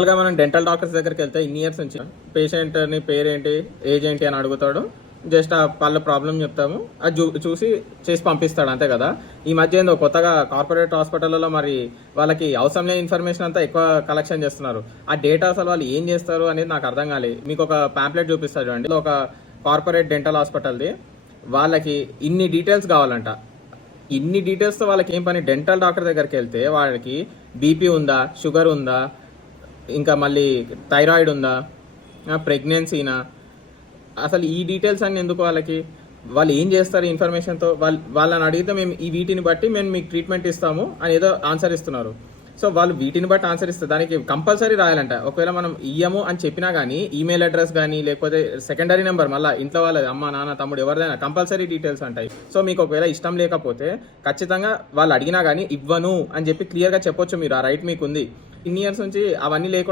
నార్మల్గా మనం dental doctors దగ్గరికి వెళ్తే ఇన్ని ఇయర్స్ నుంచి పేషెంట్ని పేరేంటి, ఏజ్ ఏంటి అని అడుగుతాడు. జస్ట్ ఆ వాళ్ళ ప్రాబ్లం చెప్తాము, అది చూసి చేసి పంపిస్తాడు, అంతే కదా. ఈ మధ్య ఏందో కొత్తగా కార్పొరేట్ హాస్పిటల్లో మరి వాళ్ళకి అవసరం లేని ఇన్ఫర్మేషన్ అంతా ఎక్కువ కలెక్షన్ చేస్తున్నారు. ఆ డేటా అసలు వాళ్ళు ఏం చేస్తారు అనేది నాకు అర్థం కాలేదు. మీకు ఒక ప్యాంప్లెట్ చూపిస్తారు చూడండి, ఒక కార్పొరేట్ డెంటల్ హాస్పిటల్ది. వాళ్ళకి ఇన్ని డీటెయిల్స్ కావాలంట. ఇన్ని డీటెయిల్స్తో వాళ్ళకి ఏం పని? డెంటల్ డాక్టర్ దగ్గరికి వెళ్తే వాళ్ళకి బీపీ ఉందా, షుగర్ ఉందా, ఇంకా మళ్ళీ థైరాయిడ్ ఉందా, ప్రెగ్నెన్సీనా, అసలు ఈ డీటెయిల్స్ అన్ని ఎందుకు వాళ్ళకి? వాళ్ళు ఏం చేస్తారు ఈ ఇన్ఫర్మేషన్తో? వాళ్ళని అడిగితే మేము ఈ వీటిని బట్టి మేము మీకు ట్రీట్మెంట్ ఇస్తాము అని ఏదో ఆన్సర్ ఇస్తున్నారు. సో వాళ్ళు వీటిని బట్టి ఆన్సర్ ఇస్తారు, దానికి కంపల్సరీ రాయాలంట. ఒకవేళ మనం ఇయ్యము అని చెప్పినా కానీ ఈమెయిల్ అడ్రస్ కానీ లేకపోతే సెకండరీ నెంబర్, మళ్ళీ ఇంట్లో వాళ్ళది అమ్మ నాన్న తమ్ముడు ఎవరిదైనా కంపల్సరీ డీటెయిల్స్ అంటాయి. సో మీకు ఒకవేళ ఇష్టం లేకపోతే ఖచ్చితంగా వాళ్ళు అడిగినా కానీ ఇవ్వను అని చెప్పి క్లియర్గా చెప్పొచ్చు. మీరు ఆ రైట్ మీకు ఉంది. ఇన్ని ఇయర్స్ నుంచి అవన్నీ లేకుండా